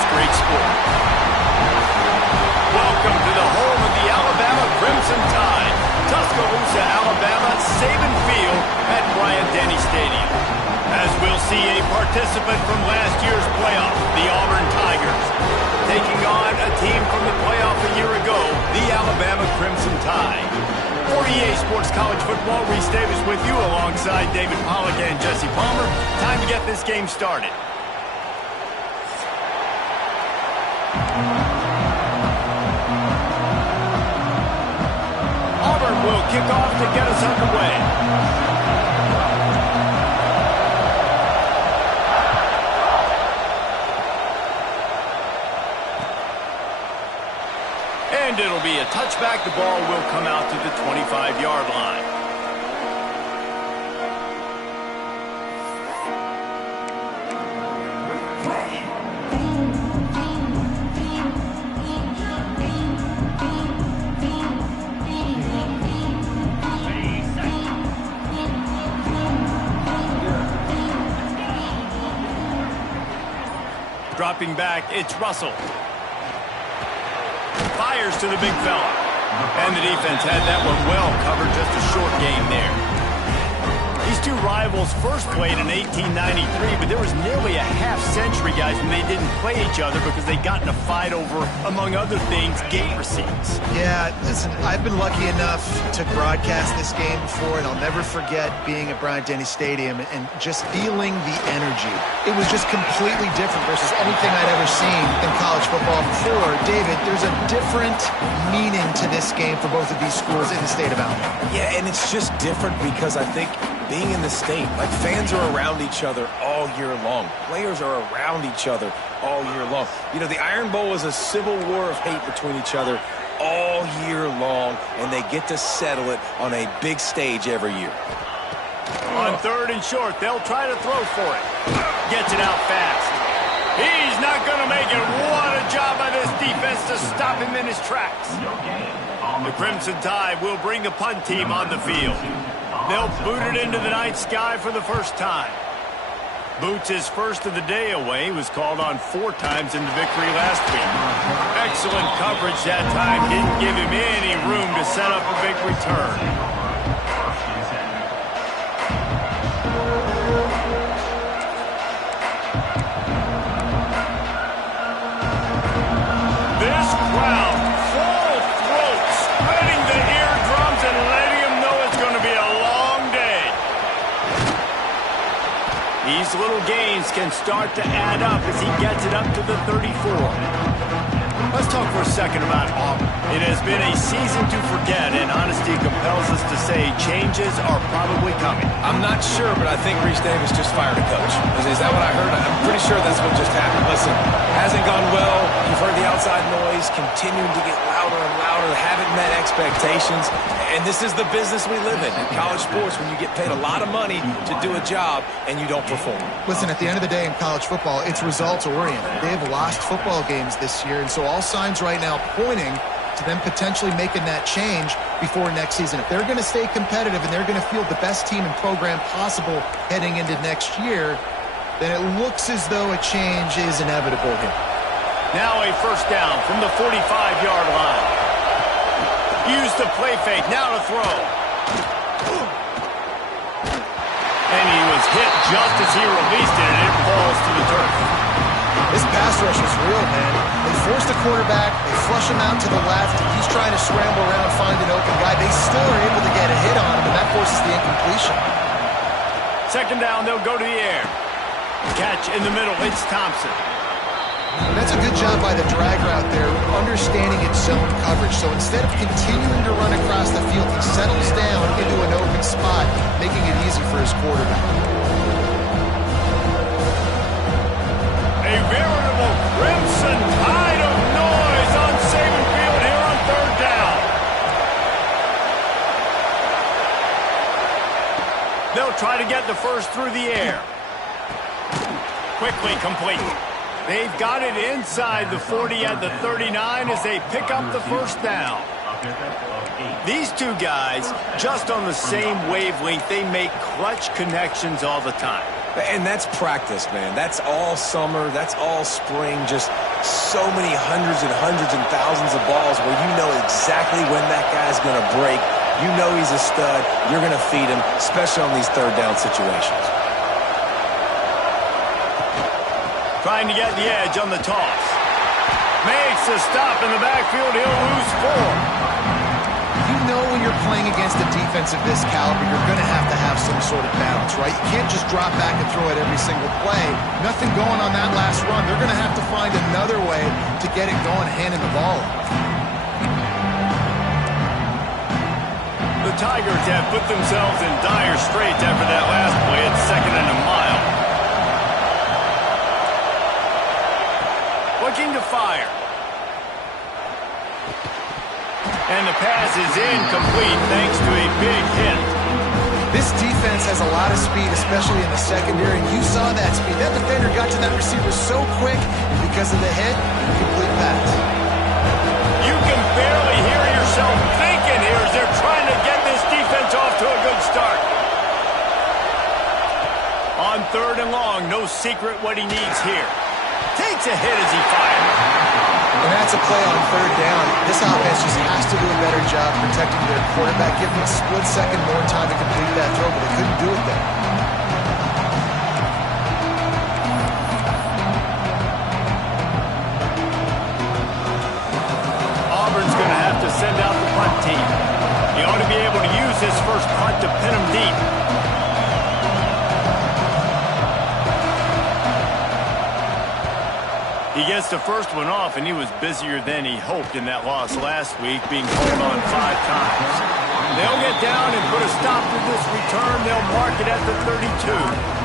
this great sport. Welcome to the home of the Alabama Crimson Tide, Tuscaloosa, Alabama, Saban Field at Bryant-Denny Stadium. As we'll see a participant from last year's playoff, the Auburn Tigers, taking on a team from the playoff a year ago, the Alabama Crimson Tide. For EA Sports College Football, Reese Davis with you alongside David Pollack and Jesse Palmer. Time to get this game started. Auburn will kick off to get us underway. And it'll be a touchback. The ball will come out to the 25-yard line. Dropping back, it's Russell. Fires to the big fella. And the defense had that one well covered, just a short game there. These two rivals first played in 1893, but there was nearly a half-century, guys, when they didn't play each other because they got in a fight over, among other things, gate receipts. Yeah, listen, I've been lucky enough to broadcast this game before, and I'll never forget being at Bryant-Denny Stadium and just feeling the energy. It was just completely different versus anything I'd ever seen in college football before. David, there's a different meaning to this game for both of these schools in the state of Alabama. Yeah, and it's just different because I think being in the state, like fans are around each other all year long. Players are around each other all year long. You know, the Iron Bowl is a civil war of hate between each other all year long, and they get to settle it on a big stage every year. On third and short, they'll try to throw for it. Gets it out fast. He's not going to make it. What a job by this defense to stop him in his tracks. The Crimson Tide will bring the punt team on the field. They'll boot it into the night sky for the first time. Boots his first of the day away. He was called on 4 times in the victory last week. Excellent coverage that time. Didn't give him any room to set up a big return. These little gains can start to add up as he gets it up to the 34. Let's talk for a second about Auburn. It has been a season to forget, and honesty compels us to say changes are probably coming. I'm not sure, but I think Reese Davis just fired a coach. Is that what I heard? I'm pretty sure that's what just happened. Listen, hasn't gone well. You've heard the outside noise continuing to get louder and louder, haven't met expectations. And this is the business we live in college sports, when you get paid a lot of money to do a job and you don't perform. Listen, at the end of the day in college football, it's results-oriented. They have lost football games this year, and so all signs right now pointing to them potentially making that change before next season. If they're going to stay competitive and they're going to field the best team and program possible heading into next year, then it looks as though a change is inevitable here. Now a first down from the 45-yard line. Use the play fake, now to throw. And he was hit just as he released it, and it falls to the turf. This pass rush is real, man. They force the quarterback, they flush him out to the left. He's trying to scramble around, find an open guy. They still are able to get a hit on him, and that forces the incompletion. Second down, they'll go to the air. Catch in the middle, it's Thompson. And that's a good job by the drag route there, understanding its zone coverage. So instead of continuing to run across the field, he settles down into an open spot, making it easy for his quarterback. A veritable Crimson Tide of noise on Saban Field here on third down. They'll try to get the first through the air. Quickly complete. They've got it inside the 40 at the 39 as they pick up the first down. These two guys, just on the same wavelength, they make clutch connections all the time. And that's practice, man. That's all summer. That's all spring. Just so many hundreds and hundreds and thousands of balls where you know exactly when that guy's going to break. You know he's a stud. You're going to feed him, especially on these third down situations. Trying to get the edge on the toss. Makes a stop in the backfield. He'll lose 4. You know when you're playing against a defense of this caliber, you're going to have some sort of balance, right? You can't just drop back and throw it every single play. Nothing going on that last run. They're going to have to find another way to get it going, handing the ball off. The Tigers have put themselves in dire straits after that last play at 2nd and a mile. Looking to fire. And the pass is incomplete thanks to a big hit. This defense has a lot of speed, especially in the secondary, and you saw that speed. That defender got to that receiver so quick, and because of the hit, incomplete pass. You can barely hear yourself thinking here as they're trying to get this defense off to a good start. On 3rd and long, no secret what he needs here. Takes a hit as he fires. And that's a play on 3rd down. This offense just has to do a better job protecting their quarterback, giving him a split second more time to complete that throw, but they couldn't do it there. Auburn's going to have to send out the punt team. He ought to be able to use his first punt to pin him deep. He gets the first one off, and he was busier than he hoped in that loss last week, being called on 5 times. They'll get down and put a stop to this return. They'll mark it at the 32.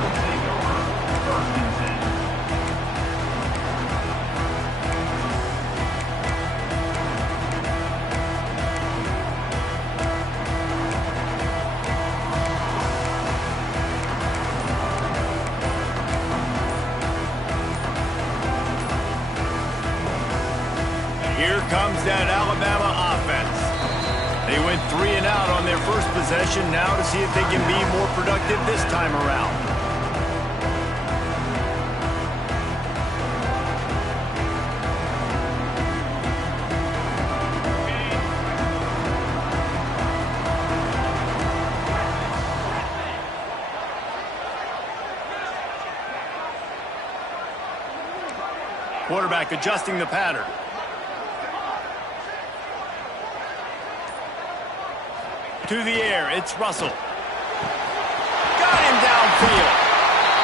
Here comes that Alabama offense. They went 3 and out on their first possession, now to see if they can be more productive this time around. Quarterback adjusting the pattern. To the air, it's Russell. Got him downfield.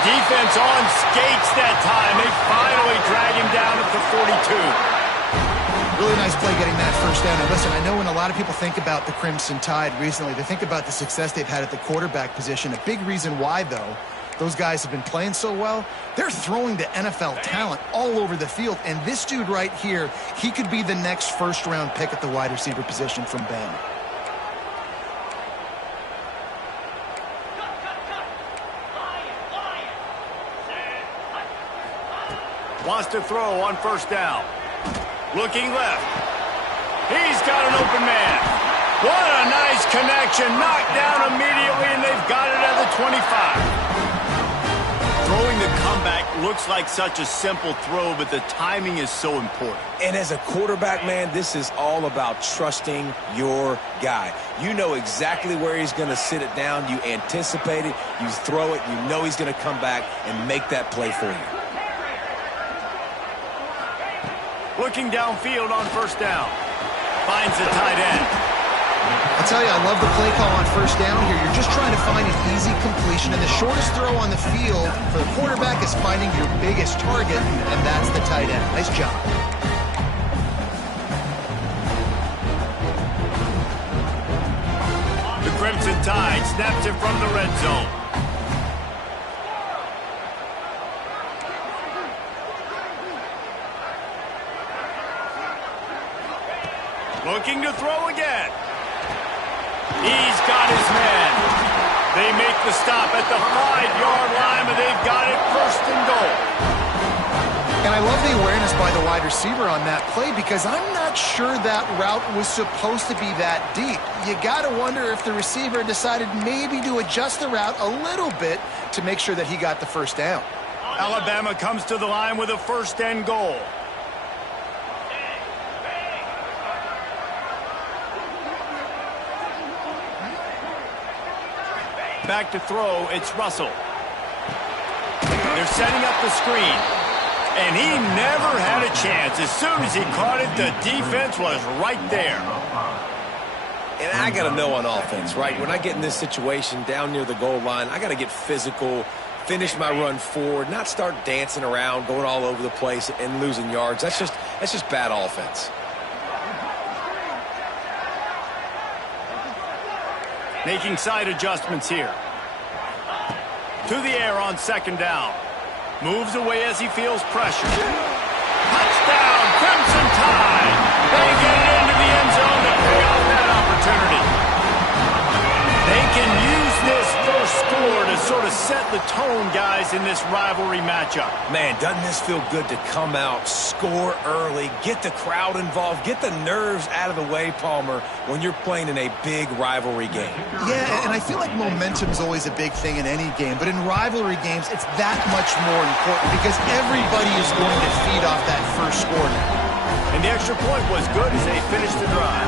Defense on skates that time. They finally drag him down at the 42. Really nice play getting that first down. And listen, I know when a lot of people think about the Crimson Tide recently, they think about the success they've had at the quarterback position. A big reason why, though, those guys have been playing so well, they're throwing to NFL talent all over the field. And this dude right here, he could be the next first-round pick at the wide receiver position from Bama. Wants to throw on first down. Looking left. He's got an open man. What a nice connection. Knocked down immediately, and they've got it at the 25. Throwing the comeback looks like such a simple throw, but the timing is so important. And as a quarterback, man, this is all about trusting your guy. You know exactly where he's going to sit it down. You anticipate it. You throw it. You know he's going to come back and make that play for you. Looking downfield on first down. Finds the tight end. I tell you, I love the play call on first down here. You're just trying to find an easy completion, and the shortest throw on the field for the quarterback is finding your biggest target, and that's the tight end. Nice job. The Crimson Tide snaps it from the red zone. Looking to throw again. He's got his man. They make the stop at the 5-yard line, but they've got it 1st and goal. And I love the awareness by the wide receiver on that play because I'm not sure that route was supposed to be that deep. You got to wonder if the receiver decided maybe to adjust the route a little bit to make sure that he got the first down. Alabama comes to the line with a first and goal. Back to throw, it's Russell. They're setting up the screen. And he never had a chance. As soon as he caught it, the defense was right there. And I got to know on offense, right? When I get in this situation down near the goal line, I got to get physical, finish my run forward, not start dancing around, going all over the place and losing yards. That's just bad offense. Making side adjustments here. To the air on second down. Moves away as he feels pressure. Touchdown, Crimson Tide. They get it into the end zone to pay off that opportunity. They can use this first score to sort of set the tone, guys, in this rivalry matchup. Man, doesn't this feel good to come out, score early, get the crowd involved, get the nerves out of the way, Palmer, when you're playing in a big rivalry game. Yeah, and I feel like momentum's always a big thing in any game, but in rivalry games, it's that much more important because everybody is going to feed off that first score now. And the extra point was good as they finished the drive.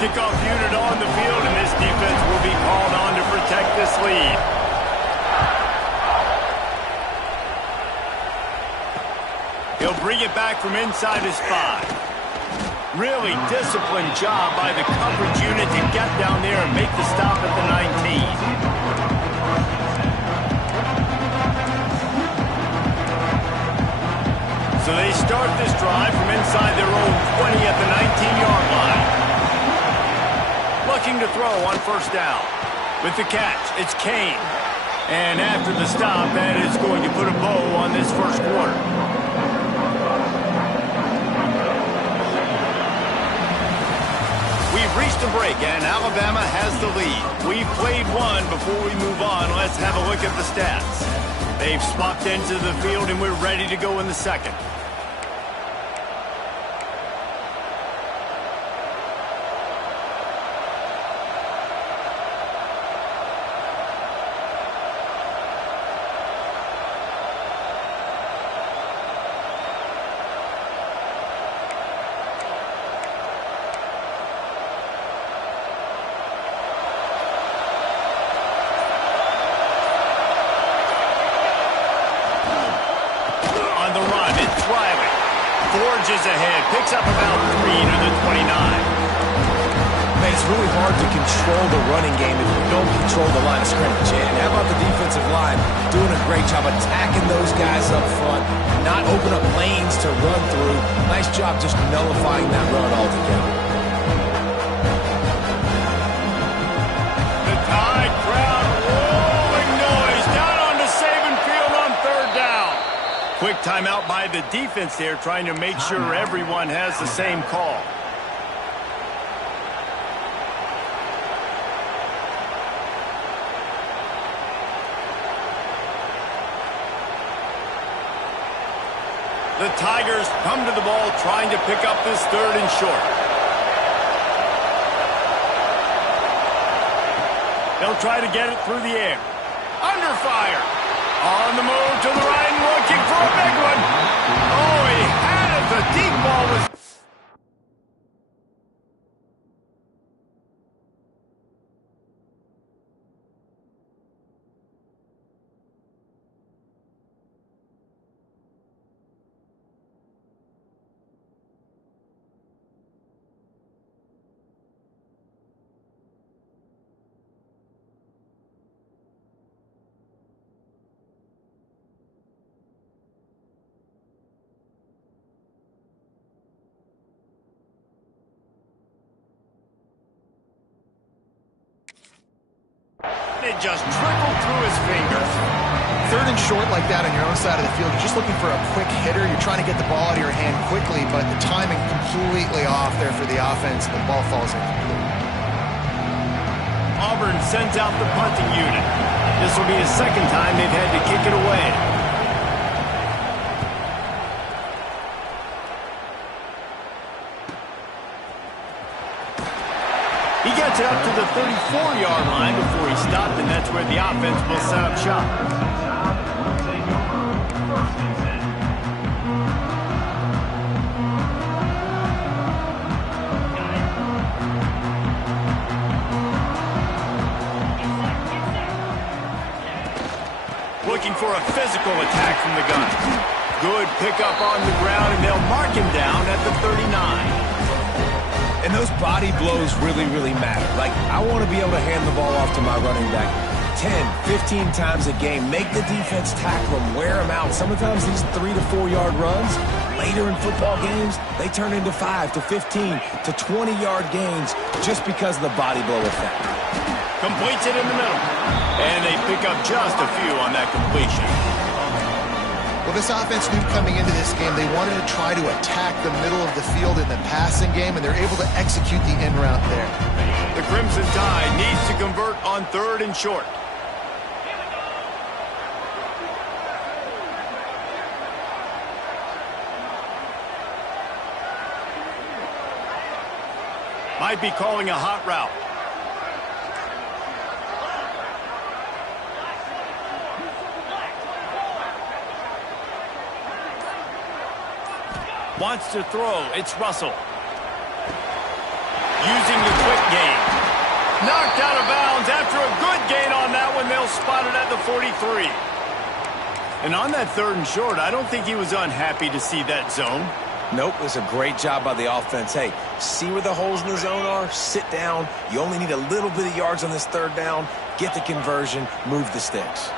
Kickoff unit on the field, and this defense will be called on to protect this lead. He'll bring it back from inside his 5. Really disciplined job by the coverage unit to get down there and make the stop at the 19. So they start this drive from inside their own 20 at the 19-yard line. Looking to throw on first down. With the catch, it's Kane. And after the stop, that is going to put a bow on this first quarter. We've reached a break, and Alabama has the lead. We've played one. Before we move on, let's have a look at the stats. They've swapped into the field, and we're ready to go in the second. Forges ahead, picks up about 3 to the 29. Man, it's really hard to control the running game if you don't control the line of scrimmage. And how about the defensive line doing a great job attacking those guys up front, not open up lanes to run through. Nice job just nullifying that run altogether. The Tide crowd rolling noise down onto Saban Field on third down. Quick timeout by the defense there, trying to make sure everyone has the same call. The Tigers come to the ball trying to pick up this third and short. They'll try to get it through the air. Under fire. On the move to the right and looking for a big one. Oh, he had it. The deep ball was... It just trickled through his fingers. Third and short like that on your own side of the field, you're just looking for a quick hitter. You're trying to get the ball out of your hand quickly, but the timing completely off there for the offense. The ball falls incomplete. Auburn sends out the punting unit. This will be the second time they've had to kick it away. He gets it up to the 34-yard line before he stopped, and that's where the offense will set up shop. Looking for a physical attack from the gun. Good pickup on the ground, and they'll mark him down at the 39. And those body blows really, really matter. Like, I want to be able to hand the ball off to my running back 10, 15 times a game. Make the defense tackle him, wear him out. Sometimes these 3 to 4 yard runs, later in football games, they turn into 5 to 15 to 20-yard gains just because of the body blow effect. Completes it in the middle. And they pick up just a few on that completion. Well, this offense knew coming into this game they wanted to try to attack the middle of the field in the passing game, and they're able to execute the in route there. The Crimson Tide needs to convert on 3rd and short. Might be calling a hot route. Wants to throw. It's Russell. Using the quick gain. Knocked out of bounds after a good gain on that one. They'll spot it at the 43. And on that 3rd and short, I don't think he was unhappy to see that zone. Nope, it was a great job by the offense. Hey, see where the holes in the zone are? Sit down. You only need a little bit of yards on this 3rd down. Get the conversion. Move the sticks.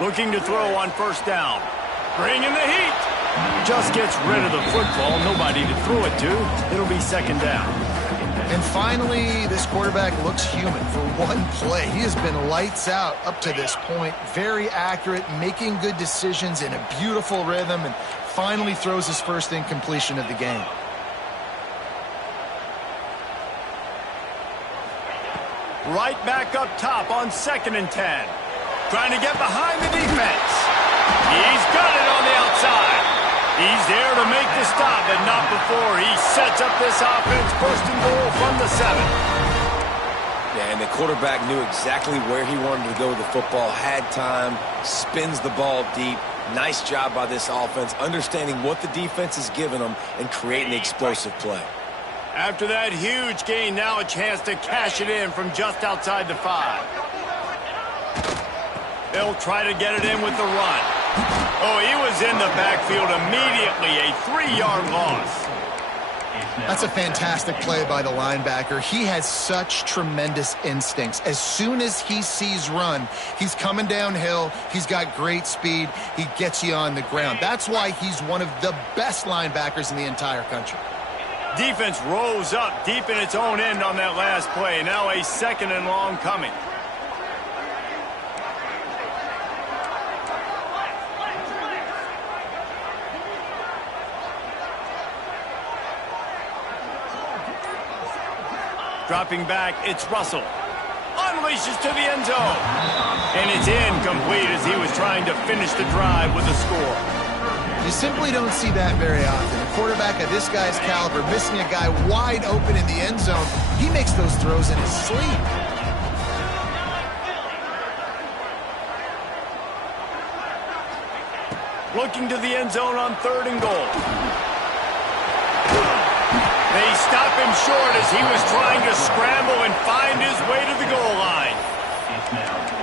Looking to throw on 1st down. Bringing the heat. Just gets rid of the football. Nobody to throw it to. It'll be 2nd down. And finally, this quarterback looks human for one play. He has been lights out up to this point. Very accurate, making good decisions in a beautiful rhythm, and finally throws his first incompletion of the game. Right back up top on 2nd and 10. Trying to get behind the defense. He's got it on the outside. He's there to make the stop, but not before he sets up this offense. 1st and goal from the 7. Yeah, and the quarterback knew exactly where he wanted to go with the football, had time, spins the ball deep. Nice job by this offense, understanding what the defense is giving them and creating the explosive play. After that huge gain, now a chance to cash it in from just outside the 5. They'll try to get it in with the run. Oh, he was in the backfield immediately. A 3-yard loss. That's a fantastic play by the linebacker. He has such tremendous instincts. As soon as he sees run, he's coming downhill. He's got great speed. He gets you on the ground. That's why he's one of the best linebackers in the entire country. Defense rose up deep in its own end on that last play. Now a 2nd and long coming. Dropping back, it's Russell. Unleashes to the end zone. And it's incomplete as he was trying to finish the drive with a score. You simply don't see that very often. A quarterback of this guy's caliber missing a guy wide open in the end zone. He makes those throws in his sleep. Looking to the end zone on 3rd and goal. They stop him short as he was trying to scramble and find his way to the goal line.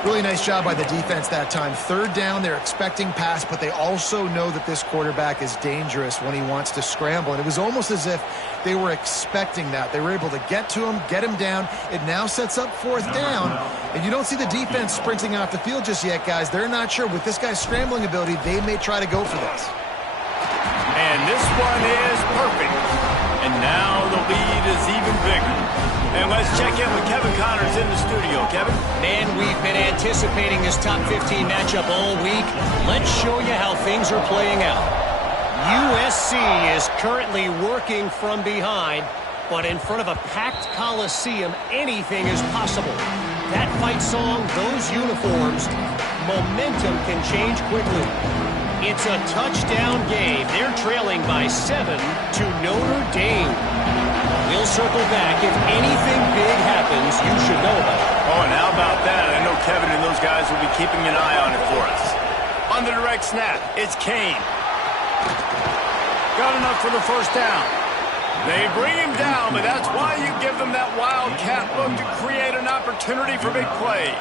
Really nice job by the defense that time. 3rd down, they're expecting pass, but they also know that this quarterback is dangerous when he wants to scramble. And it was almost as if they were expecting that. They were able to get to him, get him down. It now sets up 4th down. And you don't see the defense sprinting off the field just yet, guys. They're not sure. With this guy's scrambling ability, they may try to go for this. And this one is perfect. And now the lead is even bigger. And let's check in with Kevin Connors in the studio. Kevin? Man, we've been anticipating this top 15 matchup all week. Let's show you how things are playing out. USC is currently working from behind, but in front of a packed Coliseum, anything is possible. That fight song, those uniforms, momentum can change quickly. It's a touchdown game. They're trailing by 7 to Notre Dame. We'll circle back. If anything big happens, you should know about it. Oh, and how about that? I know Kevin and those guys will be keeping an eye on it for us. On the direct snap, it's Kane. Got enough for the first down. They bring him down, but that's why you give them that wildcat look to create an opportunity for big plays.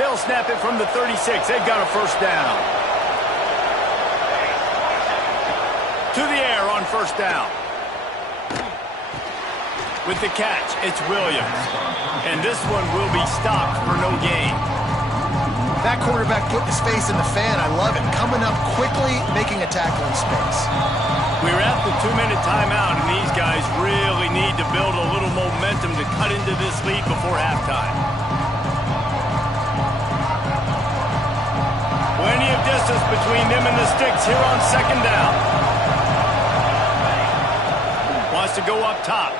They'll snap it from the 36. They've got a first down. To the air on first down. With the catch, it's Williams. And this one will be stopped for no gain. That quarterback put his face in the fan. I love it. Coming up quickly, making a tackle in space. We're at the 2-minute timeout, and these guys really need to build a little momentum to cut into this lead before halftime. Plenty of distance between them and the sticks here on second down. Wants to go up top.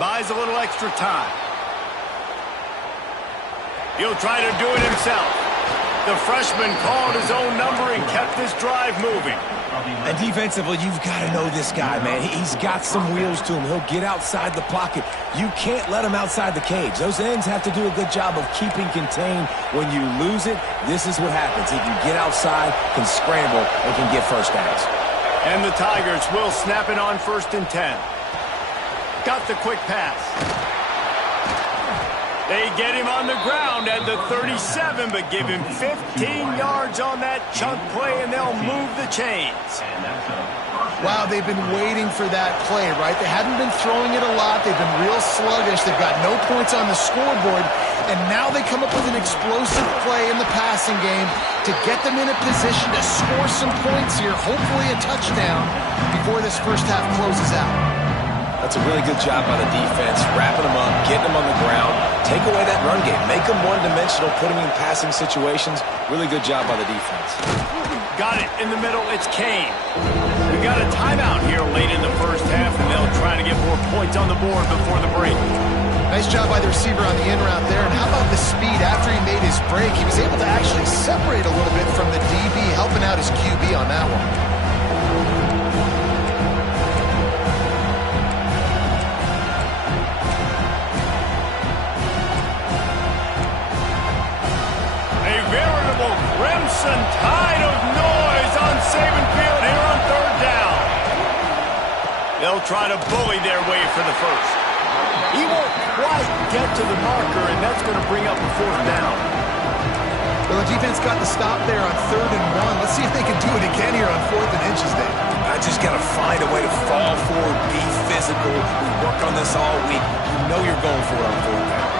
Buys a little extra time. He'll try to do it himself. The freshman called his own number and kept this drive moving. And defensively, you've got to know this guy, man. He's got some wheels to him. He'll get outside the pocket. You can't let him outside the cage. Those ends have to do a good job of keeping contained. When you lose it, this is what happens. He can get outside, can scramble, and can get first downs. And the Tigers will snap it on 1st and 10. Got the quick pass. They get him on the ground at the 37, but give him 15 yards on that chunk play, and they'll move the chains. Wow, they've been waiting for that play, right? They haven't been throwing it a lot. They've been real sluggish. They've got no points on the scoreboard, and now they come up with an explosive play in the passing game to get them in a position to score some points here, hopefully a touchdown, before this first half closes out. That's a really good job by the defense, wrapping them up, getting them on the ground, take away that run game, make them one-dimensional, put them in passing situations. Really good job by the defense. Got it in the middle. It's Kane. We got a timeout here late in the first half, and they'll try to get more points on the board before the break. Nice job by the receiver on the in route there. And how about the speed after he made his break? He was able to actually separate a little bit from the DB, helping out his QB on that one. Crimson tide of noise on Saban Field here on 3rd down. They'll try to bully their way for the first. He won't quite get to the marker, and that's going to bring up a 4th down. Well, the defense got the stop there on 3rd and 1. Let's see if they can do it again here on 4th and inches, Dave. I just got to find a way to fall forward, be physical. We work on this all week. You know you're going for it on 4th down.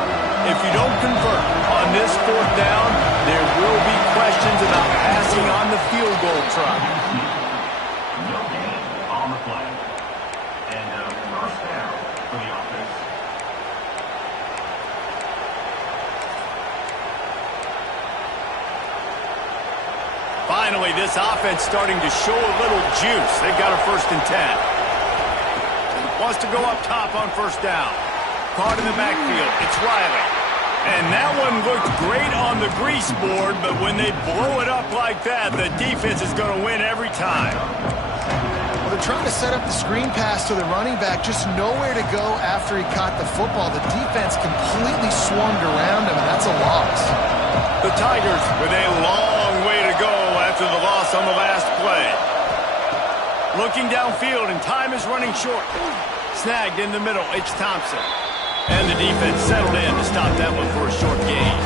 If you don't convert on this 4th down, there will be questions about passing on the field goal try. No gain on the play. And first down for the offense. Finally, this offense starting to show a little juice. They've got a 1st and 10. Wants to go up top on 1st down. Caught in the backfield. It's Riley. And that one looked great on the grease board, but when they blow it up like that, the defense is going to win every time. Well, they're trying to set up the screen pass to the running back, just nowhere to go after he caught the football. The defense completely swarmed around him, and that's a loss. The Tigers with a long way to go after the loss on the last play. Looking downfield, and time is running short. Snagged in the middle, it's Thompson. And the defense settled in to stop that one for a short gain.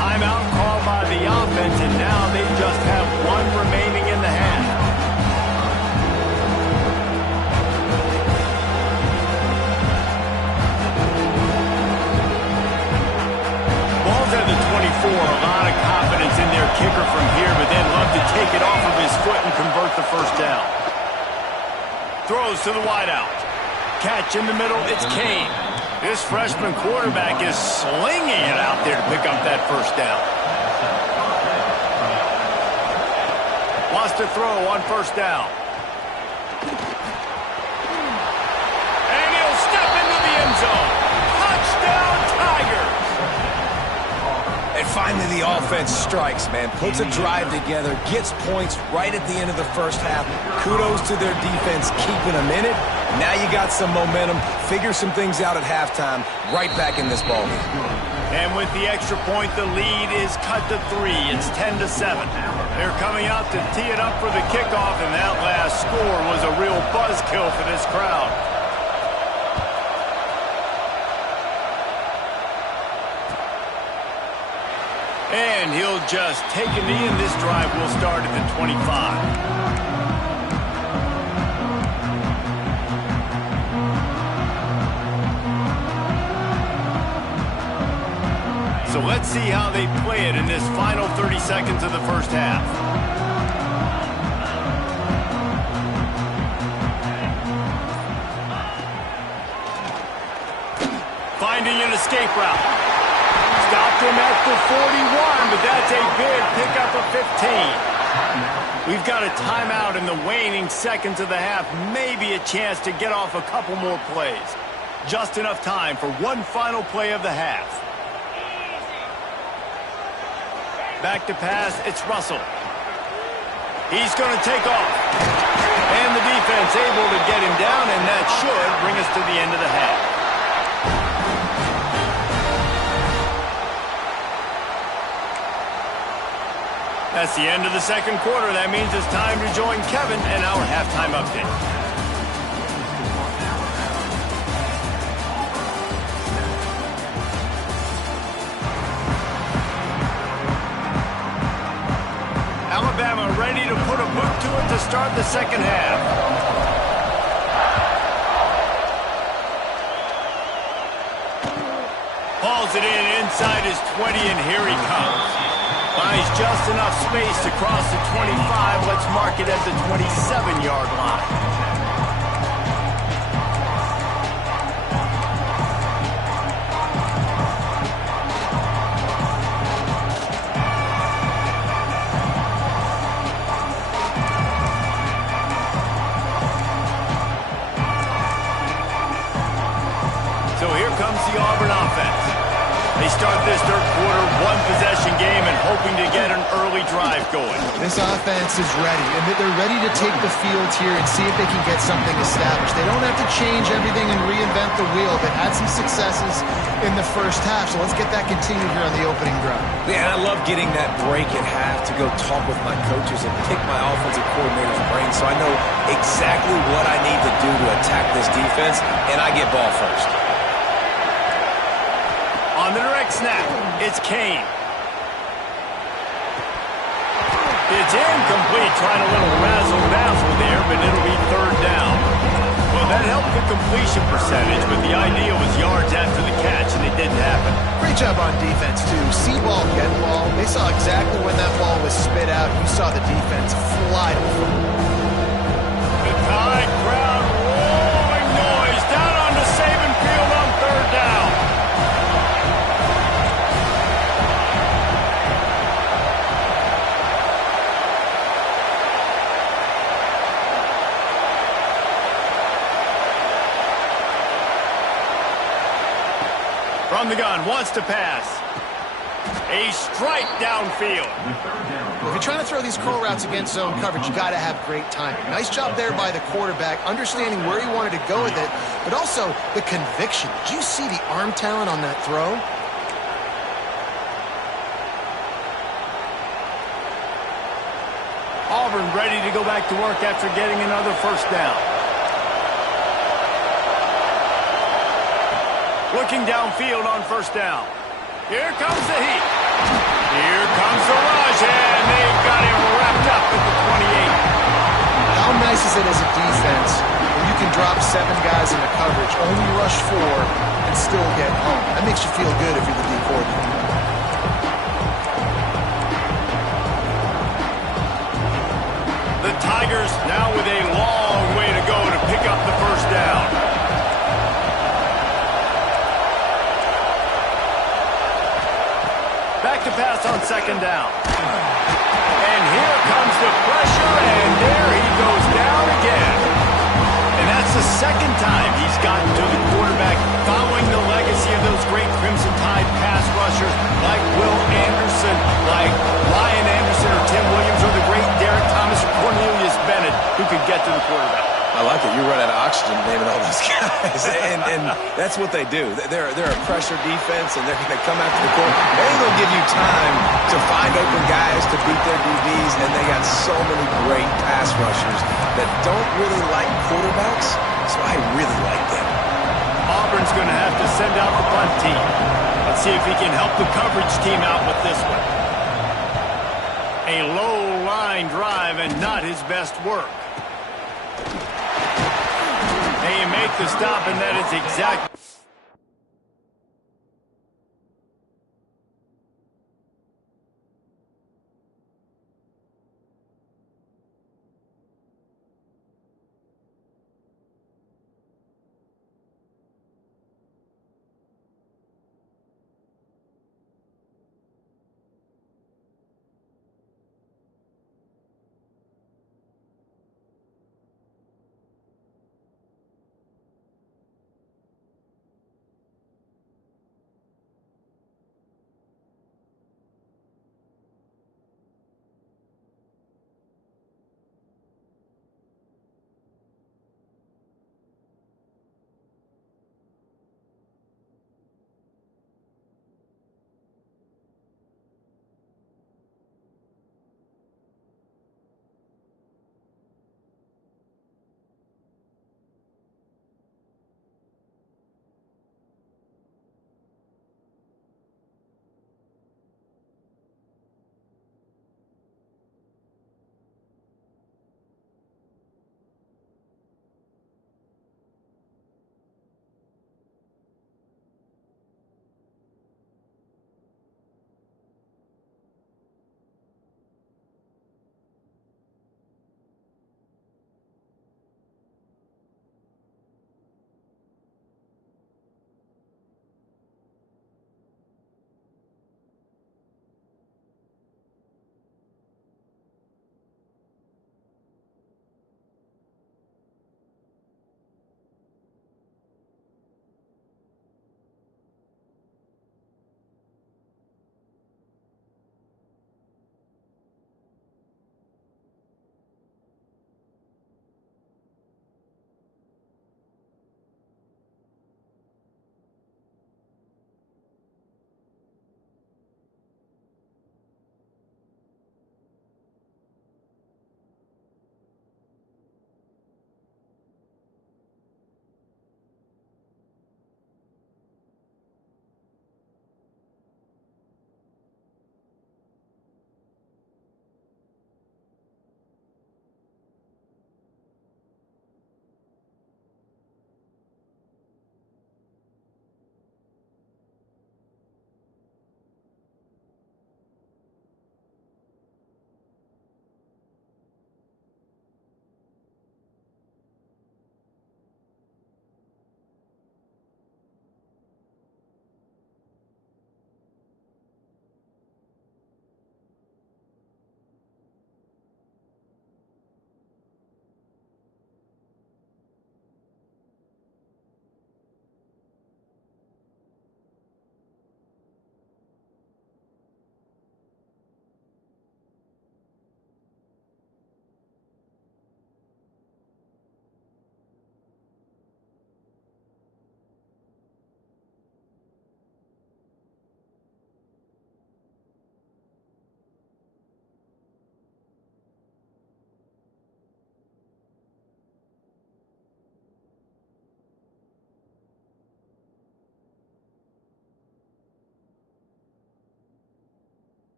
Timeout called by the offense, and now they just have one remaining in the half. Ball's at the 24. A lot of confidence in their kicker from here, but they'd love to take it off of his foot and convert the first down. Throws to the wideout. catch in the middle. It's Kane. This freshman quarterback is slinging it out there to pick up that first down. Wants to throw on first down. And he'll step into the end zone. Touchdown, Tigers! And finally the offense strikes, man. Puts a drive together, gets points right at the end of the first half. Kudos to their defense keeping them in it. Now you got some momentum. Figure some things out at halftime. Right back in this ballgame. And with the extra point, the lead is cut to 3. It's 10-7. They're coming out to tee it up for the kickoff, and that last score was a real buzzkill for this crowd. And he'll just take a knee, and this drive will start at the 25. So let's see how they play it in this final 30 seconds of the first half. Finding an escape route. Stopped him at the 41, but that's a big pickup of 15. We've got a timeout in the waning seconds of the half. Maybe a chance to get off a couple more plays. Just enough time for one final play of the half. Back to pass, it's Russell. He's going to take off. And the defense able to get him down, and that should bring us to the end of the half. That's the end of the second quarter. That means it's time to join Kevin and our halftime update. Alabama ready to put a boot to it to start the second half. Hauls it in inside his 20, and here he comes. Buys just enough space to cross the 25. Let's mark it at the 27-yard line. So here comes the Auburn offense. They start this third quarter one-possession game and hoping to get an early drive going. This offense is ready, and they're ready to take the field here and see if they can get something established. They don't have to change everything and reinvent the wheel. They've had some successes in the first half, so let's get that continued here on the opening drive. Yeah, and I love getting that break at half to go talk with my coaches and pick my offensive coordinator's brain so I know exactly what I need to do to attack this defense, and I get ball first. On the direct snap, it's Kane. It's incomplete, trying a little razzle-dazzle there, but it'll be third down. Well, that helped the completion percentage, but the idea was yards after the catch, and it didn't happen. Great job on defense, too. See ball, get ball. They saw exactly when that ball was spit out. You saw the defense fly to the foot. The Tide crowd rolling noise down on the Saban field on third down. From the gun, wants to pass. A strike downfield. If you're trying to throw these curl routes against zone coverage, you got to have great timing. Nice job there by the quarterback, understanding where he wanted to go with it, but also the conviction. Did you see the arm talent on that throw? Auburn ready to go back to work after getting another first down. Looking downfield on first down. Here comes the heat. Here comes the rush, and they've got him wrapped up at the 28. How nice is it as a defense when you can drop 7 guys into coverage, only rush 4, and still get home? That makes you feel good if you're the D coordinator. The Tigers now with a long way to go to pick up the first down. starts on second down. And here comes the pressure, and there he goes down again. And that's the second time he's gotten to the quarterback following the legacy of those great Crimson Tide pass rushers like Will Anderson, like Ryan Anderson or Tim Williams, or the great Derek Thomas or Cornelius Bennett, who could get to the quarterback. I like it. You run out of oxygen naming all those guys. and that's what they do. They're a pressure defense, and they're going to come after the quarterback. They ain't going to give you time to find open guys to beat their DBs, and they got so many great pass rushers that don't really like quarterbacks, so I really like them. Auburn's going to have to send out the punt team. Let's see if he can help the coverage team out with this one. A low line drive and not his best work. They make the stop, and that is exactly...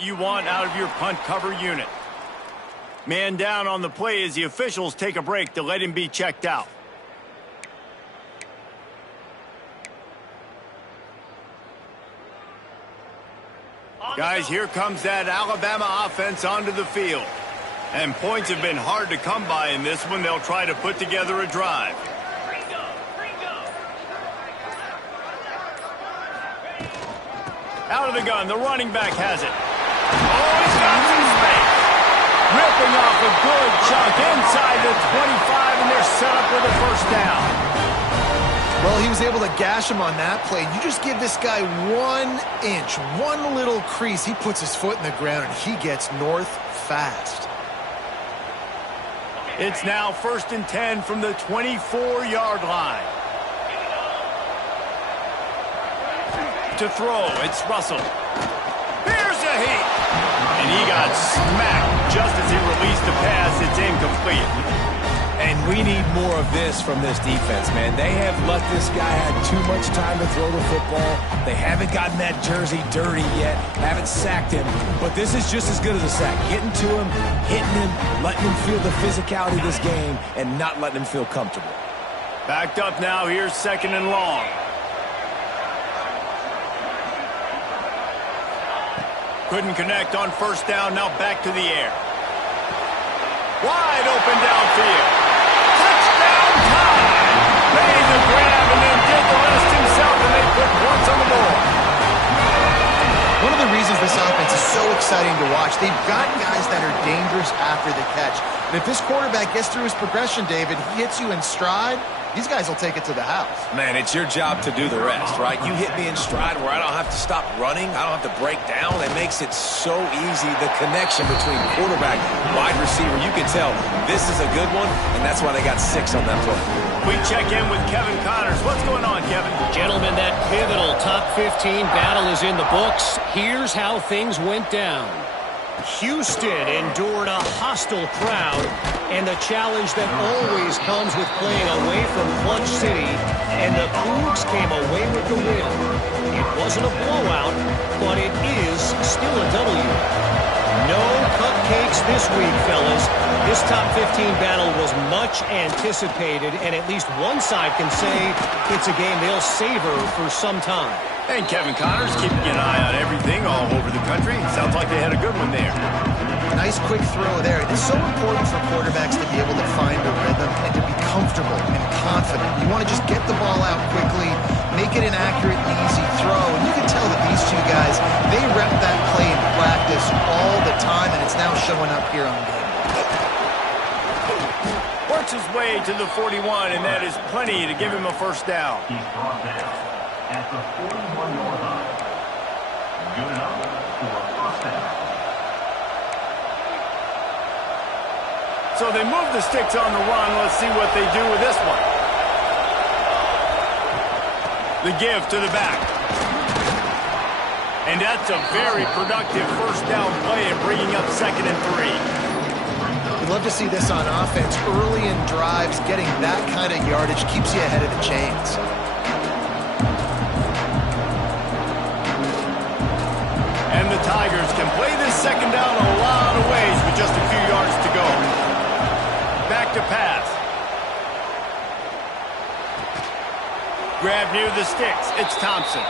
what you want out of your punt cover unit. Man down on the play as the officials take a break to let him be checked out. Guys, here comes that Alabama offense onto the field. And points have been hard to come by in this one. They'll try to put together a drive. Out of the gun, the running back has it. Oh, he's got some space. Ripping off a good chunk inside the 25, and they're set up with a first down. Well, he was able to gash him on that play. You just give this guy 1 inch, one little crease. He puts his foot in the ground, and he gets north fast. It's now 1st and 10 from the 24-yard line. To throw, it's Russell. Here's a heat. And he got smacked just as he released the pass. It's incomplete. And we need more of this from this defense, man. They have let this guy have too much time to throw the football. They haven't gotten that jersey dirty yet, haven't sacked him. But this is just as good as a sack. Getting to him, hitting him, letting him feel the physicality of this game, and not letting him feel comfortable. Backed up now. Here's 2nd and long. Couldn't connect on 1st down. Now back to the air. Wide open downfield. Touchdown time! Made the grab and then did the rest himself, and they put points on the board. One of the reasons this offense is so exciting to watch, they've got guys that are dangerous after the catch. And if this quarterback gets through his progression, David, he hits you in stride, these guys will take it to the house. Man, it's your job to do the rest, right? You hit me in stride where I don't have to stop running. I don't have to break down. It makes it so easy. The connection between quarterback and wide receiver, you can tell this is a good one, and that's why they got 6 on that play. We check in with Kevin Connors. What's going on, Kevin? Gentlemen, that pivotal top 15 battle is in the books. Here's how things went down. Houston endured a hostile crowd and the challenge that always comes with playing away from Clutch City, and the Cougs came away with the win. It wasn't a blowout, but it is still a W. No cupcakes this week, fellas. This top 15 battle was much anticipated, and at least one side can say it's a game they'll savor for some time. And Kevin Connors keeping an eye on everything all over the country. Sounds like they had a good one there. Nice quick throw there. It's so important for quarterbacks to be able to find a rhythm and to be comfortable and confident. You want to just get the ball out quickly, make it an accurate and easy throw. And you can tell that these two guys, they rep that play in practice all the time, and it's now showing up here on game. Works his way to the 41, and that is plenty to give him a first down. He's brought down at the 41-yard line. Good enough for a first down. So they move the sticks on the run. Let's see what they do with this one. The give to the back. And that's a very productive first down play and bringing up 2nd and 3. We'd love to see this on offense. Early in drives, getting that kind of yardage keeps you ahead of the chains. And the Tigers can play this 2nd down a lot of ways with just a few yards to go. Back to pass. Grab near the sticks. It's Thompson.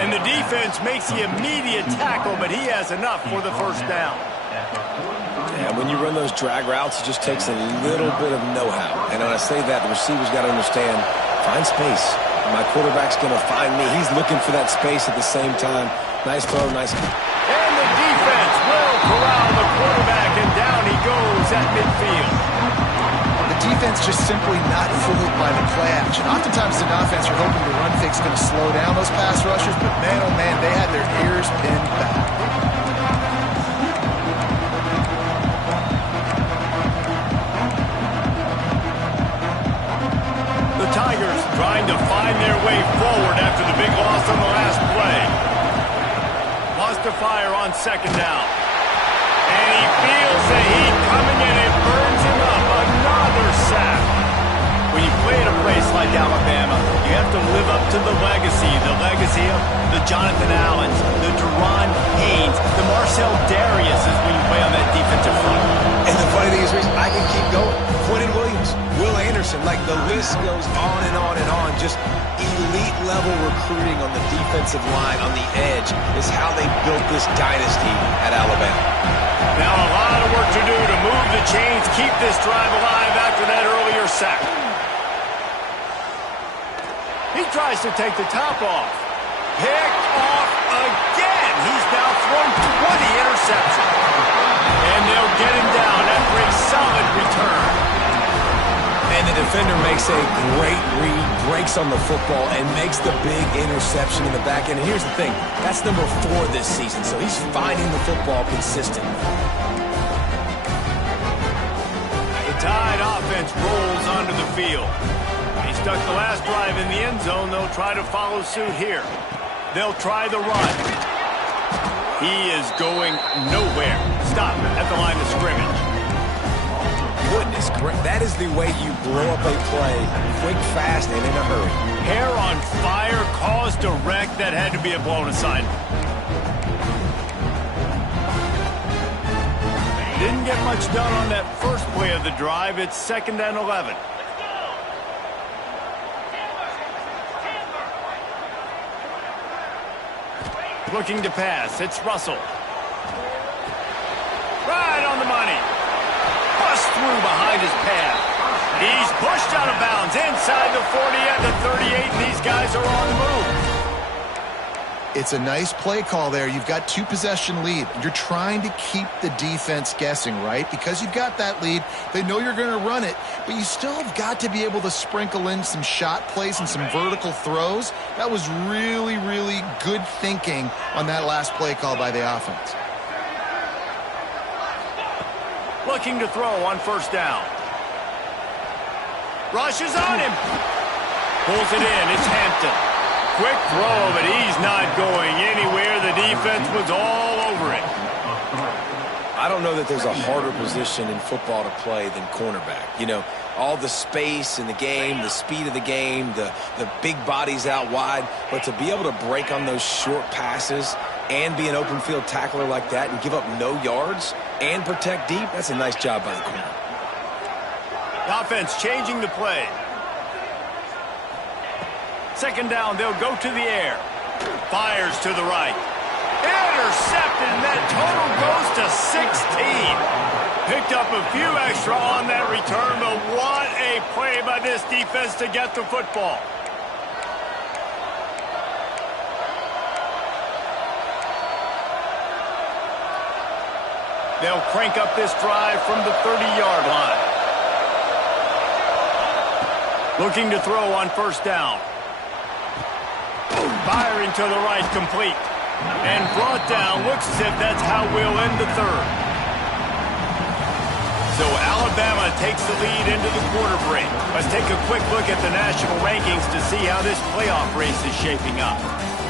And the defense makes the immediate tackle, but he has enough for the first down. Yeah, when you run those drag routes, it just takes a little bit of know-how. And when I say that, the receiver's got to understand, find space. My quarterback's going to find me. He's looking for that space at the same time. Nice throw, nice. And the defense will corral the quarterback, and down he goes at midfield. The defense just simply not fooled by the play action. Oftentimes, an offense, you're hoping the run fake's going to slow down those pass rushers, but man, oh man, they had their ears pinned back. The Tigers trying to find their way forward after the big loss on the last play. Wants to fire on 2nd down. And he feels the heat coming and it burns him up. Another sack. When you play at a place like Alabama, you have to live up to the legacy legacy of the Jonathan Allens, the Deron Haynes, the Marcel Dariuses when you play on that defensive front. And the funny thing is, Reese, I can keep going. Quentin Williams, Will Anderson, like the list goes on and on and on. Just elite-level recruiting on the defensive line, on the edge, is how they built this dynasty at Alabama. Now a lot of work to do to move the chains, keep this drive alive after that earlier sack. He tries to take the top off. Picked off again. He's now thrown 20 interceptions. And they'll get him down after a solid return. And the defender makes a great read, breaks on the football, and makes the big interception in the back end. And here's the thing, that's number 4 this season, so he's finding the football consistently. The Tide offense rolls onto the field. He stuck the last drive in the end zone. They'll try to follow suit here. They'll try the run. He is going nowhere. Stop at the line of scrimmage. Goodness, that is the way you blow up a play, quick, fast, and in a hurry. Hair on fire, caused a wreck. That had to be a blown assignment. Didn't get much done on that first play of the drive. It's 2nd and 11. Looking to pass. It's Russell. Right on the money. Bust through behind his path. He's pushed out of bounds inside the 40 at the 38, and these guys are on the move. It's a nice play call there. You've got 2-possession lead. You're trying to keep the defense guessing, right? Because you've got that lead. They know you're going to run it, but you still have got to be able to sprinkle in some shot plays and some vertical throws. That was really, really good thinking on that last play call by the offense. Looking to throw on 1st down. Rushes on him. Pulls it in. It's Hampton. Quick throw, but he's not going anywhere. The defense was all over it. I don't know that there's a harder position in football to play than cornerback. You know, all the space in the game, the speed of the game, the big bodies out wide. But to be able to break on those short passes and be an open field tackler like that and give up no yards and protect deep, that's a nice job by the corner. The offense changing the play. 2nd down, they'll go to the air. Fires to the right. Intercepted, and that total goes to 16. Picked up a few extra on that return, but what a play by this defense to get the football. They'll crank up this drive from the 30-yard line. Looking to throw on 1st down. Firing to the right, complete. And brought down. Looks as if that's how we'll end the 3rd. So Alabama takes the lead into the quarter break. Let's take a quick look at the national rankings to see how this playoff race is shaping up.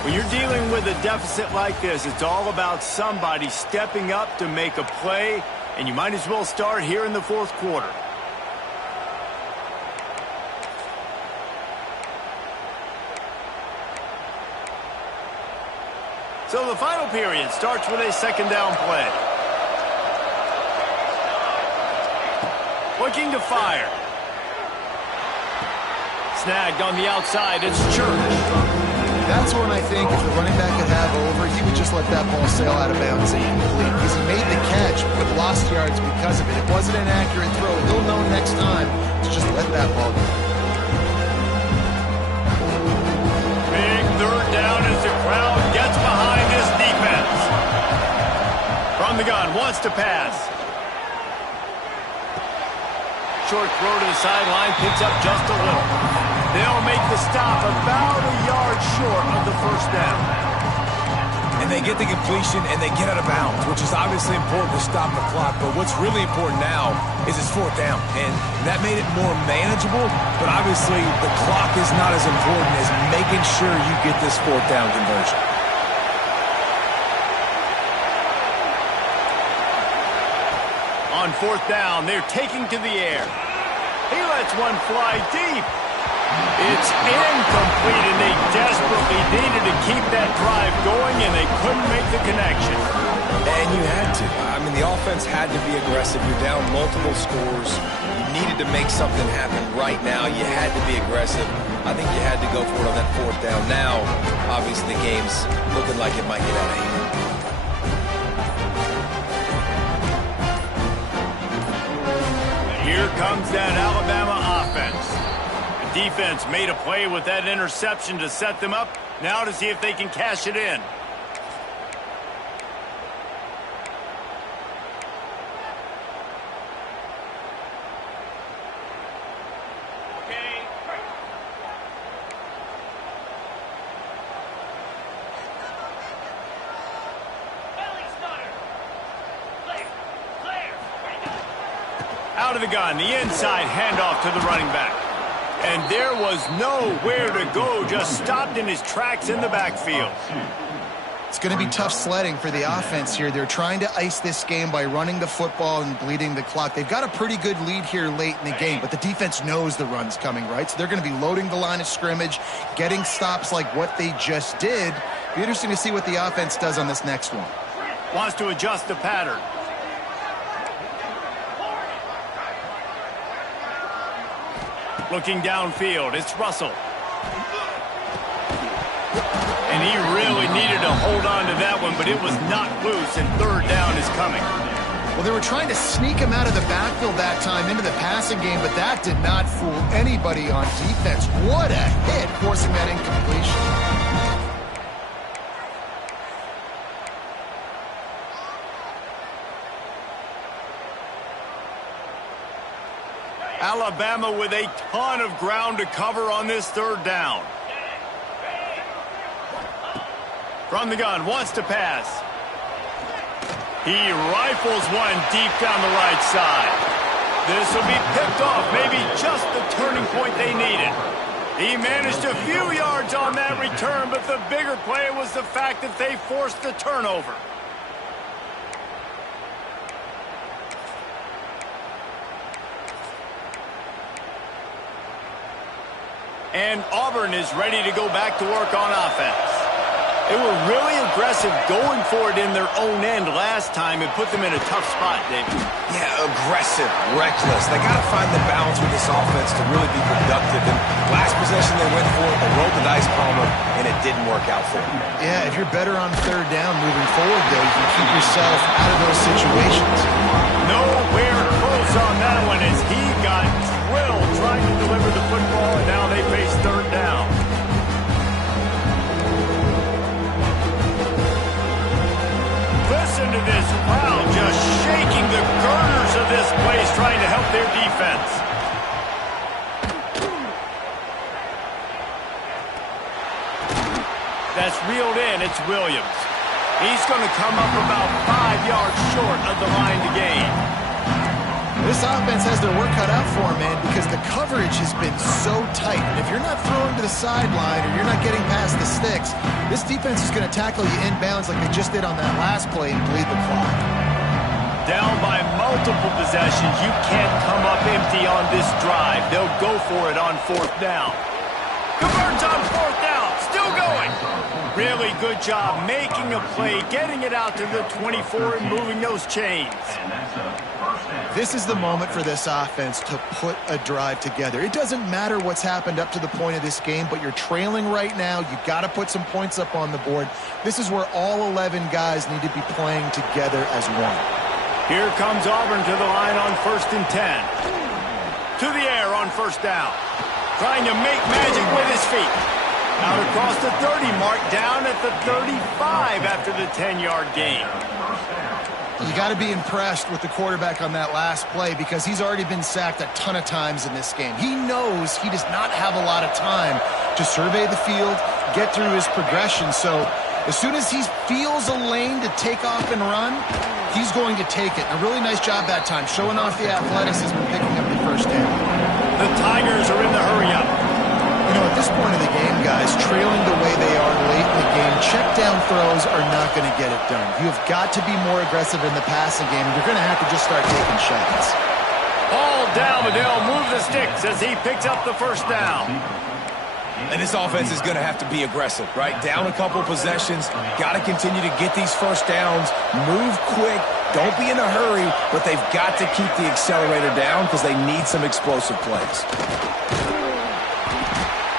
When you're dealing with a deficit like this, it's all about somebody stepping up to make a play, and you might as well start here in the 4th quarter. So the final period starts with a 2nd down play. Looking to fire. Snagged on the outside. It's Church. That's when I think if the running back could have over, he would just let that ball sail out of bounds and complete. Because he made the catch, but lost yards because of it. It wasn't an accurate throw. He'll know next time to just let that ball go. Big 3rd down as the crowd gets behind this defense. From the gun, wants to pass. Short throw to the sideline, picks up just a little. They'll make the stop about a yard short of the 1st down. And they get the completion and they get out of bounds, which is obviously important to stop the clock. But what's really important now is it's 4th down. And that made it more manageable, but obviously the clock is not as important as making sure you get this 4th down conversion. On 4th down, they're taking to the air. He lets one fly deep. It's incomplete, and they desperately needed to keep that drive going, and they couldn't make the connection. And you had to. I mean, the offense had to be aggressive. You're down multiple scores. You needed to make something happen right now. You had to be aggressive. I think you had to go for it on that fourth down. Now, obviously, the game's looking like it might get out of hand. Here comes that Alabama offense. The defense made a play with that interception to set them up. Now to see if they can cash it in. Out of the gun, the inside handoff to the running back. And there was nowhere to go, just stopped in his tracks in the backfield. It's going to be tough sledding for the offense here. They're trying to ice this game by running the football and bleeding the clock. They've got a pretty good lead here late in the game, but the defense knows the run's coming, right? So they're going to be loading the line of scrimmage, getting stops like what they just did. Be interesting to see what the offense does on this next one. Wants to adjust the pattern. Looking downfield, it's Russell. And he really needed to hold on to that one, but it was not loose, and third down is coming. Well, they were trying to sneak him out of the backfield that time into the passing game, but that did not fool anybody on defense. What a hit, forcing that incompletion. Alabama with a ton of ground to cover on this third down. From the gun, wants to pass. He rifles one deep down the right side. This will be picked off, maybe just the turning point they needed. He managed a few yards on that return, but the bigger play was the fact that they forced the turnover. And Auburn is ready to go back to work on offense. They were really aggressive going for it in their own end last time and put them in a tough spot, David. Yeah, aggressive, reckless. They got to find the balance with this offense to really be productive. And last possession they went for it, they rolled the dice, Palmer, and it didn't work out for them. Yeah, if you're better on third down moving forward, though, you can keep yourself out of those situations. Nowhere close on that one as he got drilled trying to deliver the football, and now they face third down. Listen to this crowd just shaking the girders of this place trying to help their defense. That's reeled in. It's Williams. He's going to come up about 5 yards short of the line to gain. This offense has their work cut out for them, man, because the coverage has been so tight. And if you're not throwing to the sideline or you're not getting past the sticks, this defense is going to tackle you inbounds like they just did on that last play and bleed the clock. Down by multiple possessions, you can't come up empty on this drive. They'll go for it on fourth down. Converts on fourth down, still going. Really good job making a play, getting it out to the 24 and moving those chains. This is the moment for this offense to put a drive together. It doesn't matter what's happened up to the point of this game, but you're trailing right now. You got to put some points up on the board. This is where all 11 guys need to be playing together as one. Here comes Auburn to the line on 1st and 10. To the air on first down. Trying to make magic with his feet. Out across the 30 mark, down at the 35 after the 10-yard gain. You got to be impressed with the quarterback on that last play because he's already been sacked a ton of times in this game. He knows he does not have a lot of time to survey the field, get through his progression. So as soon as he feels a lane to take off and run, he's going to take it. A really nice job that time, showing off the athleticism and picking up the first down. The Tigers are in the hurry-up. You know, at this point of the game, guys, trailing the way they are late in the game, check down throws are not going to get it done. You have got to be more aggressive in the passing game, and you're going to have to just start taking shots. All down, but they'll move the sticks as he picks up the first down. And this offense is going to have to be aggressive, right? Down a couple possessions, got to continue to get these first downs, move quick, don't be in a hurry, but they've got to keep the accelerator down because they need some explosive plays.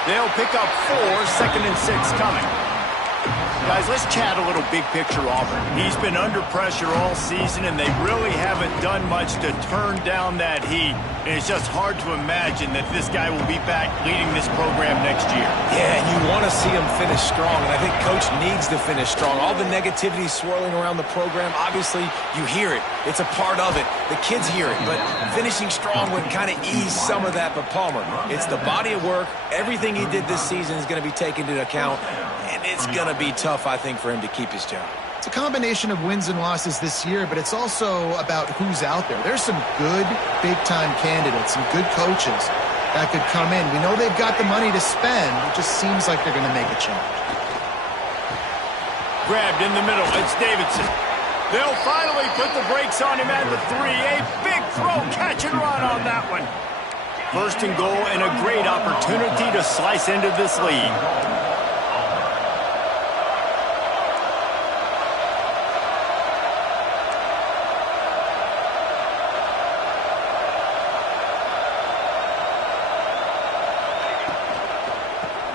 They'll pick up 4, 2nd and 6 coming. Guys, let's chat a little big picture Auburn. He's been under pressure all season, and they really haven't done much to turn down that heat. And it's just hard to imagine that this guy will be back leading this program next year. Yeah, and you want to see him finish strong, and I think Coach needs to finish strong. All the negativity swirling around the program, obviously, you hear it. It's a part of it. The kids hear it, but finishing strong would kind of ease some of that. But Palmer, it's the body of work. Everything he did this season is going to be taken into account, and it's going to be tough, I think, for him to keep his job. It's a combination of wins and losses this year, but it's also about who's out there. There's some good big-time candidates, some good coaches that could come in. We know they've got the money to spend. It just seems like they're going to make a change. Grabbed in the middle. It's Davidson. They'll finally put the brakes on him at the 3. A big throw, catch and run on that one. 1st and goal and a great opportunity to slice into this lead.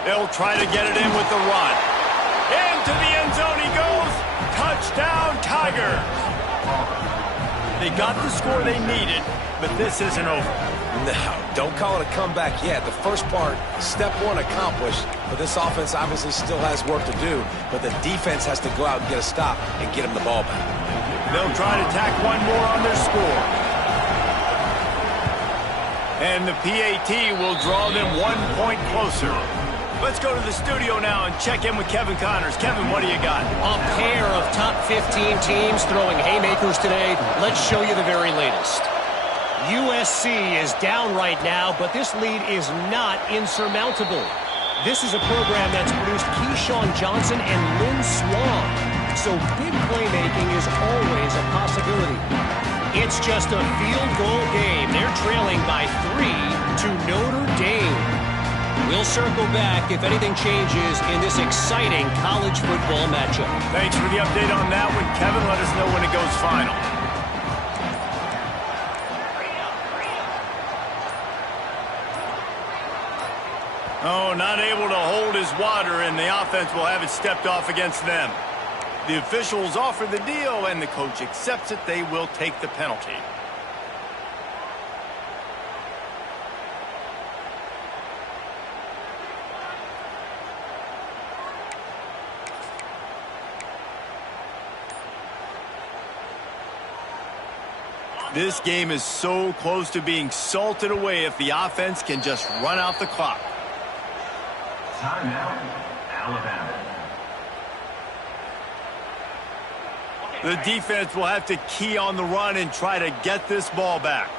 They'll try to get it in with the run. Into the end zone he goes. Touchdown, Tigers. They got the score they needed, but this isn't over. No, don't call it a comeback yet. The first part, step 1 accomplished, but this offense obviously still has work to do, but the defense has to go out and get a stop and get him the ball back. They'll try to tack one more on their score. And the PAT will draw them 1 point closer. Let's go to the studio now and check in with Kevin Connors. Kevin, what do you got? A pair of top 15 teams throwing haymakers today. Let's show you the very latest. USC is down right now, but this lead is not insurmountable. This is a program that's produced Keyshawn Johnson and Lynn Swan, so big playmaking is always a possibility. It's just a field goal game. They're trailing by 3 to Notre Dame. We'll circle back if anything changes in this exciting college football matchup. Thanks for the update on that one, Kevin. Let us know when it goes final. Oh, not able to hold his water, and the offense will have it stepped off against them. The officials offer the deal, and the coach accepts it. They will take the penalty. This game is so close to being salted away if the offense can just run out the clock. Timeout, Alabama. The defense will have to key on the run and try to get this ball back.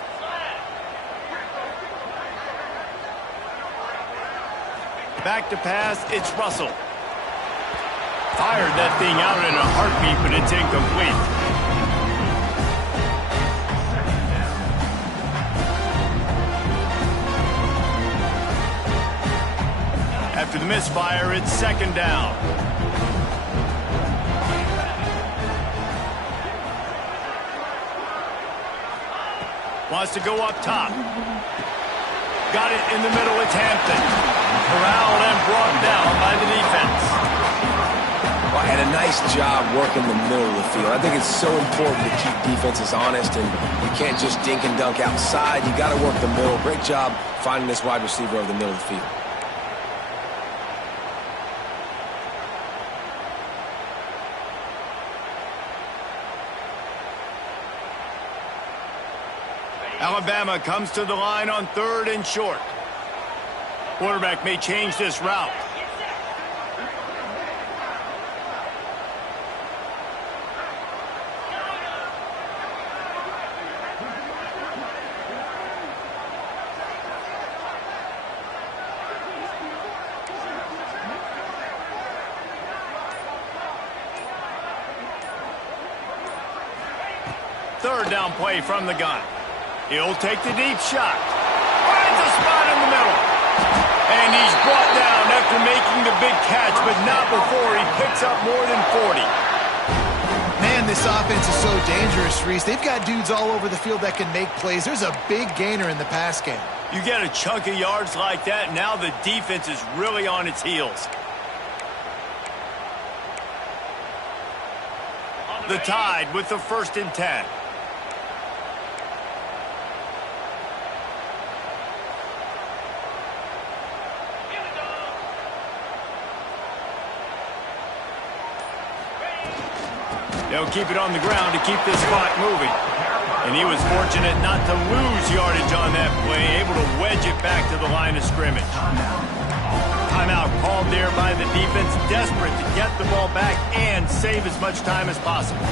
Back to pass, it's Russell. Fired that thing out in a heartbeat, but it's incomplete. After the misfire, it's 2nd down. Wants to go up top. Got it in the middle, it's Hampton. Corralled and brought down by the defense. Well, and a nice job working the middle of the field. I think it's so important to keep defenses honest, and you can't just dink and dunk outside. You got to work the middle. Great job finding this wide receiver over the middle of the field. Alabama comes to the line on 3rd and short. Quarterback may change this route. Third down play from the gun. He'll take the deep shot. Finds a spot in the middle. And he's brought down after making the big catch, but not before he picks up more than 40. Man, this offense is so dangerous, Reese. They've got dudes all over the field that can make plays. There's a big gainer in the pass game. You get a chunk of yards like that, now the defense is really on its heels. The Tide with the 1st and 10. They'll keep it on the ground to keep this clock moving. And he was fortunate not to lose yardage on that play, able to wedge it back to the line of scrimmage. Timeout called there by the defense, desperate to get the ball back and save as much time as possible.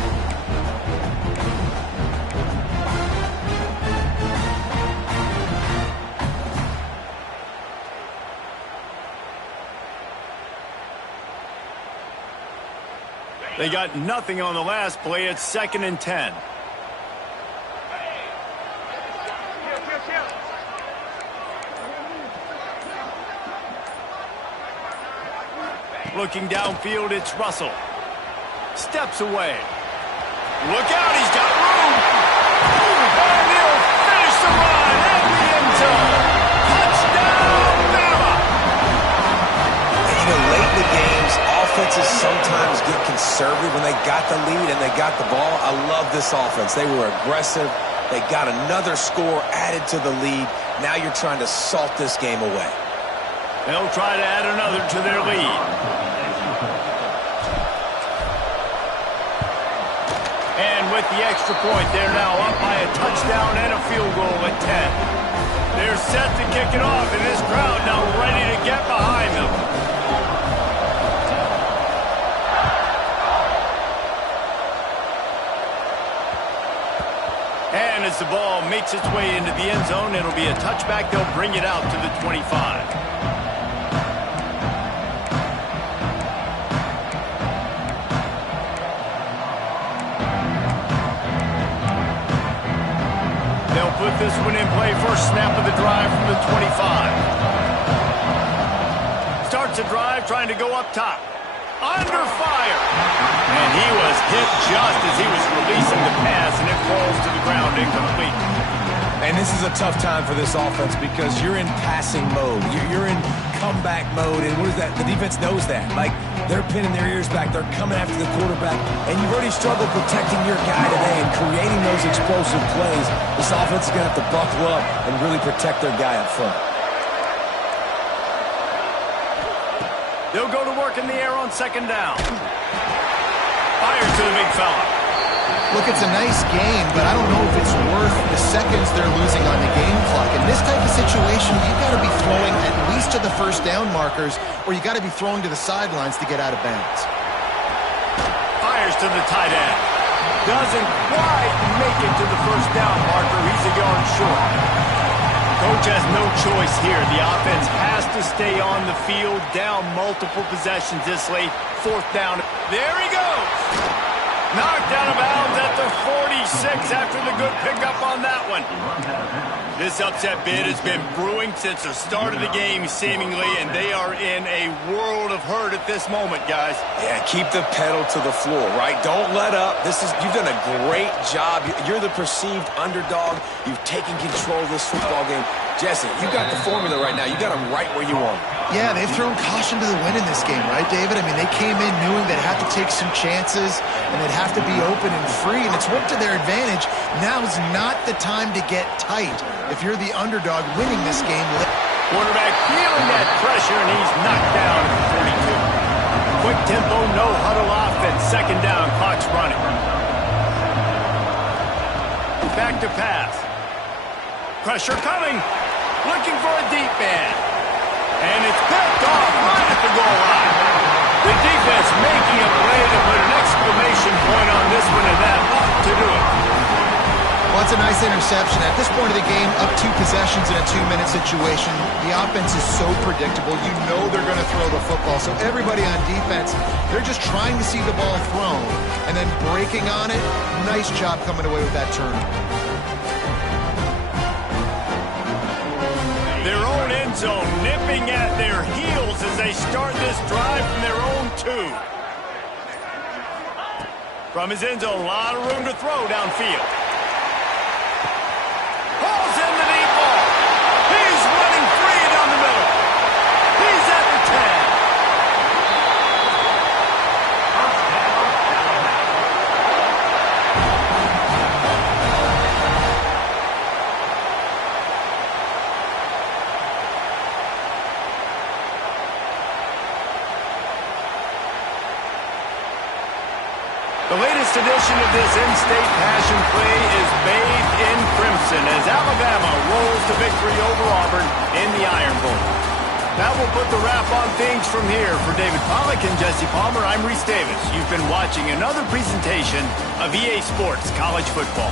They got nothing on the last play. It's 2nd and 10. Looking downfield, it's Russell. Steps away. Look out, he's got room. And he'll finish the run at the end zone. Touchdown, Bama! You know, late in the games, offenses sometimes get conservative when they got the lead and they got the ball. I love this offense. They were aggressive. They got another score added to the lead. Now you're trying to salt this game away. They'll try to add another to their lead. And with the extra point, they're now up by a touchdown and a field goal at 10. They're set to kick it off, and this crowd now ready to get behind them. And as the ball makes its way into the end zone, it'll be a touchback. They'll bring it out to the 25. They'll put this one in play. First snap of the drive from the 25. Starts a drive trying to go up top. Under fire. And he was hit just as he was releasing the pass, and it falls to the ground incomplete. And this is a tough time for this offense because you're in passing mode. You're in comeback mode, and what is that? The defense knows that. Like, they're pinning their ears back. They're coming after the quarterback, and you've already struggled protecting your guy today and creating those explosive plays. This offense is going to have to buckle up and really protect their guy up front. They'll go to work in the air on 2nd down. Fires to the big fella. Look, it's a nice gain, but I don't know if it's worth the seconds they're losing on the game clock. In this type of situation, you've got to be throwing at least to the 1st down markers, or you've got to be throwing to the sidelines to get out of bounds. Fires to the tight end. Doesn't quite make it to the 1st down marker. He's a yard short. Coach has no choice here. The offense has to stay on the field, down multiple possessions this late. 4th down. There he goes. Knocked out of bounds at the 46 after the good pickup on that one. This upset bid has been brewing since the start of the game, seemingly, and they are in a world of hurt at this moment, guys. Yeah, keep the pedal to the floor, right? Don't let up. You've done a great job. You're the perceived underdog. You've taken control of this football game. Jesse, you got the formula right now. You got them right where you want them. Yeah, they've thrown caution to the wind in this game, right, David? I mean, they came in knowing they'd have to take some chances and they'd have to be open and free, and it's worked to their advantage. Now's not the time to get tight. If you're the underdog winning this game, quarterback feeling that pressure, and he's knocked down at the 42. Quick tempo, no huddle offense. 2nd down, clock's running. Back to pass. Pressure coming. Looking for a deep man. And it's picked off right at the goal line. The defense making a play to put an exclamation point on this one, and that ought to do it. Well, it's a nice interception. At this point of the game, up 2 possessions in a 2-minute situation. The offense is so predictable. You know they're going to throw the football. So everybody on defense, they're just trying to see the ball thrown and then breaking on it. Nice job coming away with that turn. end zone, nipping at their heels as they start this drive from their own 2. From his end zone, a lot of room to throw downfield. Pulls in the deep ball. He's running free down the middle. He's at the 10. The latest edition of this in-state passion play is bathed in crimson as Alabama rolls to victory over Auburn in the Iron Bowl. That will put the wrap on things from here. For David Pollack and Jesse Palmer, I'm Reese Davis. You've been watching another presentation of EA Sports College Football.